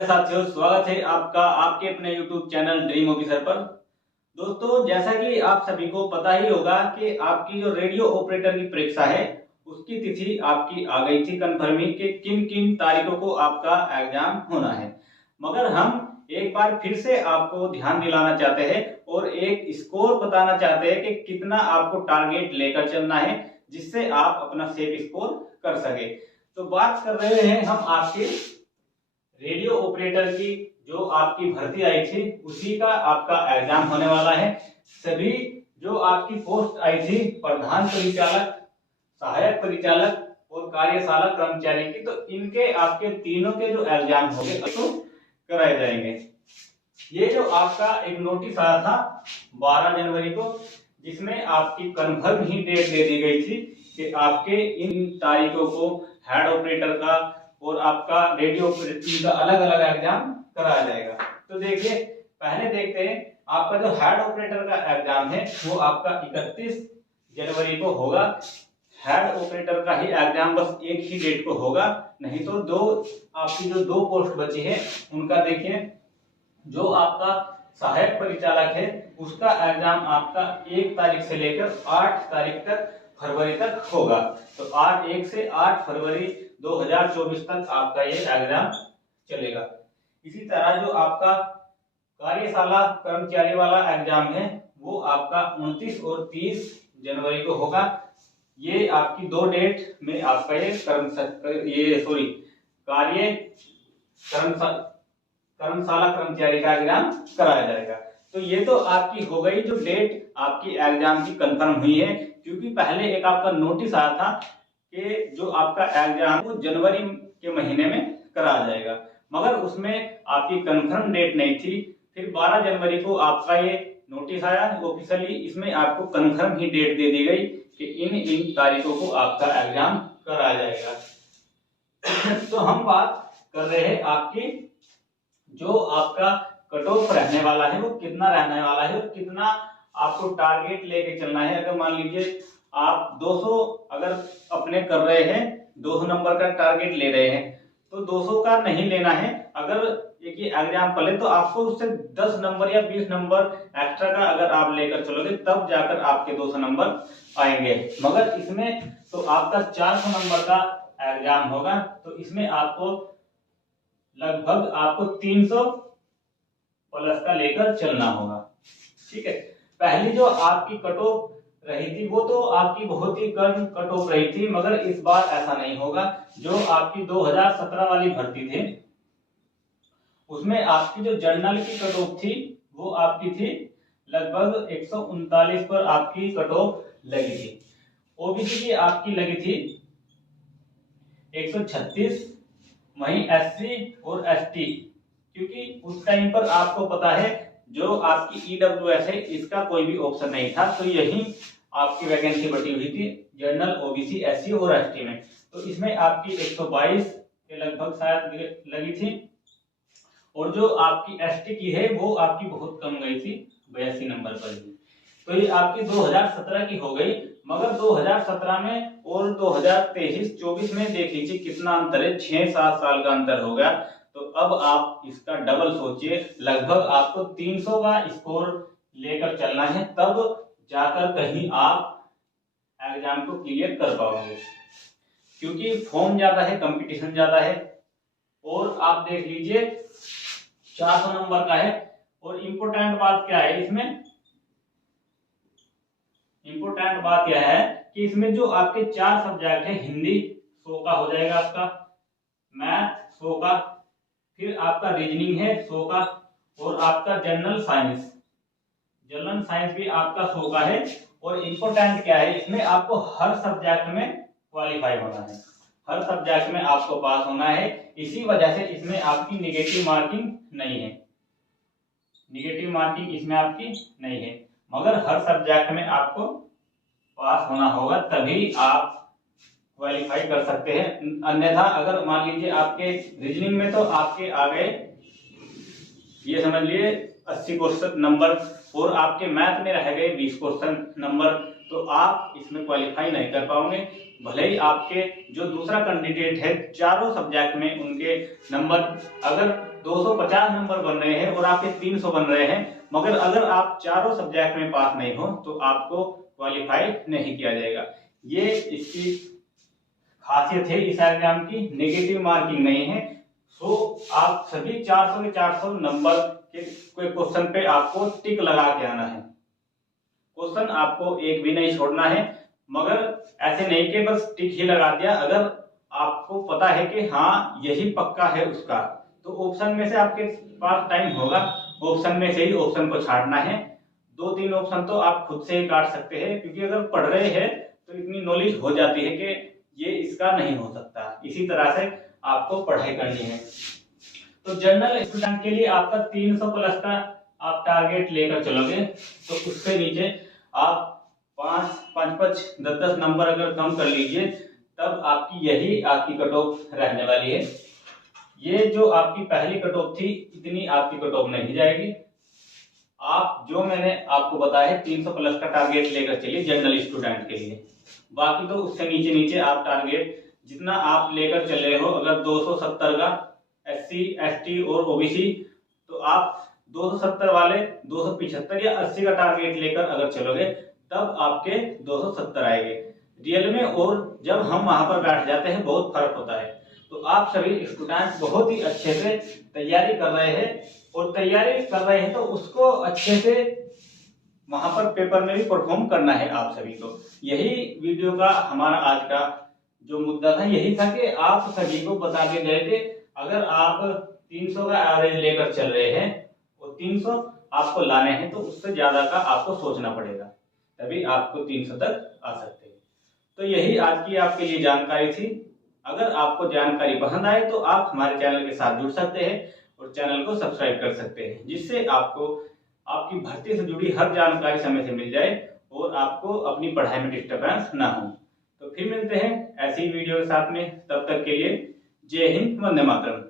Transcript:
साथियों, स्वागत है आपका आपके अपने YouTube चैनल ड्रीम ऑफिसर पर। दोस्तों, जैसा कि आप सभी को पता ही होगा कि आपकी जो रेडियो ऑपरेटर की परीक्षा है उसकी तिथि आपकी आ गई थी कंफर्मिंग के किन किन तारीखों को आपका एग्जाम होना है। मगर हम एक बार फिर से आपको ध्यान दिलाना चाहते हैं और एक स्कोर बताना चाहते हैं कि कितना आपको टारगेट लेकर चलना है जिससे आप अपना सेफ स्कोर कर सके। तो बात कर रहे हैं हम आपके रेडियो ऑपरेटर की जो आपकी भर्ती आई थी उसी का आपका एग्जाम होने वाला है। सभी जो आपकी पोस्ट आई थी प्रधान परिचालक, सहायक परिचालक और कार्यशाला कर्मचारी की, तो इनके आपके तीनों के जो एग्जाम होंगे तो कराए जाएंगे। ये जो आपका एक नोटिस आया था 12 जनवरी को, जिसमें आपकी कन्फर्म ही डेट दे दी गई थी कि आपके इन तारीखों को हेड ऑपरेटर का और आपका रेडियो ऑपरेटर का अलग अलग एग्जाम कराया जाएगा। तो देखिए, पहले देखते हैं आपका जो हेड ऑपरेटर का एग्जाम है वो आपका 31 जनवरी को होगा। हेड ऑपरेटर का ही एग्जाम बस एक ही डेट को होगा, नहीं तो आपकी जो दो पोस्ट बची है उनका देखिए। जो आपका सहायक परिचालक है उसका एग्जाम आपका 1 तारीख से लेकर 8 तारीख तक फरवरी तक होगा। तो 1 से 8 फरवरी 2024 तक आपका ये एग्जाम चलेगा। इसी तरह जो आपका कार्यशाला कर्मचारी वाला एग्जाम है वो आपका 29 और 30 जनवरी को होगा। ये आपकी 2 डेट में आपका कर्मशाला कर्मचारी का एग्जाम कराया जाएगा। तो ये तो आपकी हो गई जो डेट आपकी एग्जाम की कंफर्म हुई है, क्योंकि पहले एक आपका नोटिस आया था कि जो आपका एग्जाम वो जनवरी के महीने में कराया जाएगा, मगर उसमें आपकी कंफर्म डेट नहीं थी। फिर 12 जनवरी को आपका ये नोटिस आया ऑफिशियली, इसमें आपको कंफर्म ही डेट दे दी गई कि इन तारीखों को आपका एग्जाम कराया जाएगा। तो हम बात कर रहे हैं आपकी जो आपका कट ऑफ रहने वाला है वो कितना रहने वाला है और कितना आपको टारगेट लेके चलना है। अगर मान लीजिए आप 200 अगर अपने कर रहे हैं, 200 नंबर का टारगेट ले रहे हैं, तो 200 का नहीं लेना है। अगर एक ही एग्जाम्पल है तो आपको उससे 10 नंबर या 20 नंबर एक्स्ट्रा का अगर आप लेकर चलोगे तब जाकर आपके 200 नंबर आएंगे। मगर इसमें तो आपका 400 नंबर का एग्जाम होगा, तो इसमें आपको लगभग आपको 300 प्लस का लेकर चलना होगा। ठीक है, पहली जो आपकी कट ऑफ रही थी वो तो आपकी बहुत ही कम कट ऑफ रही थी, मगर इस बार ऐसा नहीं होगा। जो आपकी 2017 वाली भर्ती थी उसमें आपकी जो जनरल की कट ऑफ थी वो आपकी थी लगभग 139 पर आपकी कट ऑफ लगी थी। ओबीसी की आपकी लगी थी 136, वहीं एससी और एसटी, क्योंकि उस टाइम पर आपको पता है जो आपकी ईडब्ल्यूएस है इसका कोई भी ऑप्शन नहीं था, तो यही आपकी वैकेंसी बटी हुई थी जनरल, ओबीसी, एससी और एसटी में। तो इसमें आपकी 122 के लगभग शायद लगी थी, और जो आपकी एसटी की है वो आपकी बहुत कम गई थी, 82 नंबर पर ही। तो ये आपकी 2017 की हो गई। मगर 2017 में और 2023-24 में देख लीजिए कितना अंतर है, 6-7 साल का अंतर हो गया। तो अब आप इसका डबल सोचिए, लगभग आपको 300 का स्कोर लेकर चलना है, तब जाकर कहीं आप एग्जाम को क्लियर कर पाओगे, क्योंकि फॉर्म ज्यादा है, कंपटीशन ज्यादा है। और आप देख लीजिए 400 नंबर का है। और इम्पोर्टेंट बात क्या है इसमें, इंपोर्टेंट बात यह है कि इसमें जो आपके 4 सब्जेक्ट है, हिंदी 100 का हो जाएगा आपका, मैथ 100 का, फिर आपका रीजनिंग है 100 का, और आपका जनरल साइंस भी आपका 100 का है। और इम्पोर्टेंट क्या है इसमें, आपको हर सब्जेक्ट में क्वालिफाई होना है, हर सब्जेक्ट में आपको पास होना है। इसी वजह से इसमें आपकी निगेटिव मार्किंग नहीं है, निगेटिव मार्किंग इसमें आपकी नहीं है, मगर हर सब्जेक्ट में आपको पास होना होगा, तभी आप क्वालिफाई कर सकते हैं। अन्यथा अगर मान लीजिए आपके रीजनिंग में तो आपके आ गए, ये समझ लिए 80 क्वेश्चन नंबर, और आपके मैथ में रह गए 20 क्वेश्चन नंबर, तो आप इसमें क्वालिफाई नहीं कर पाओगे। भले ही आपके जो दूसरा कैंडिडेट है चारों सब्जेक्ट में उनके नंबर अगर 250 नंबर बन रहे हैं और आपके 300 बन रहे हैं, मगर अगर आप चारों सब्जेक्ट में पास नहीं हो तो आपको क्वालिफाई नहीं किया जाएगा। ये इसकी खासियत है इस एग्जाम की, नेगेटिव मार्किंग नहीं है। सो आप सभी 400 के 400 नंबर के कोई क्वेश्चन पे आपको टिक लगा के आना है। क्वेश्चन आपको एक भी नहीं छोड़ना है, मगर ऐसे नहीं कि बस टिक ही लगा दिया। अगर आपको पता है कि हाँ यही पक्का है उसका, तो ऑप्शन में से आपके पास टाइम होगा, ऑप्शन में से ही ऑप्शन को छांटना है। 2-3 ऑप्शन तो आप खुद से ही काट सकते हैं, क्योंकि अगर पढ़ रहे हैं तो इतनी नॉलेज हो जाती है कि ये इसका नहीं हो सकता। इसी तरह से आपको पढ़ाई करनी है। तो जनरल स्टूडेंट के लिए आपका 300 प्लस का आप टारगेट लेकर चलोगे, तो उससे नीचे आप 5-5, 10-10 नंबर अगर कम कर लीजिए, तब आपकी यही आपकी कट ऑफ रहने वाली है। ये जो आपकी पहली कट ऑफ थी, इतनी आपकी कट ऑफ नहीं जाएगी। आप जो मैंने आपको बताया 300 प्लस का टारगेट लेकर चलिए जनरल स्टूडेंट के लिए। बाकी तो उससे नीचे नीचे आप टारगेट जितना आप लेकर चल रहे हो, अगर 270 का SC ST और OBC, तो आप 270 वाले 275 या 80 का टारगेट लेकर अगर चलोगे, तब आपके 270 आएंगे रियल में। और जब हम वहां पर बैठ जाते हैं बहुत फर्क होता है। तो आप सभी स्टूडेंट बहुत ही अच्छे से तैयारी कर रहे हैं, और तैयारी कर रहे हैं तो उसको अच्छे से वहां पर पेपर में भी परफॉर्म करना है आप सभी को। यही वीडियो का हमारा आज का जो मुद्दा था, यही था कि आप सभी को बता के गए थे अगर आप 300 का एवरेज लेकर चल रहे हैं और 300 आपको लाने हैं, तो उससे ज्यादा का आपको सोचना पड़ेगा, तभी आपको 300 तक आ सकते हैं। तो यही आज की आपके लिए जानकारी थी। अगर आपको जानकारी पसंद आए तो आप हमारे चैनल के साथ जुड़ सकते हैं और चैनल को सब्सक्राइब कर सकते हैं, जिससे आपको आपकी भर्ती से जुड़ी हर जानकारी समय से मिल जाए और आपको अपनी पढ़ाई में डिस्टर्बेंस ना हो। तो फिर मिलते हैं ऐसी वीडियो के साथ में, तब तक के लिए जय हिंद, वंदे मातरम।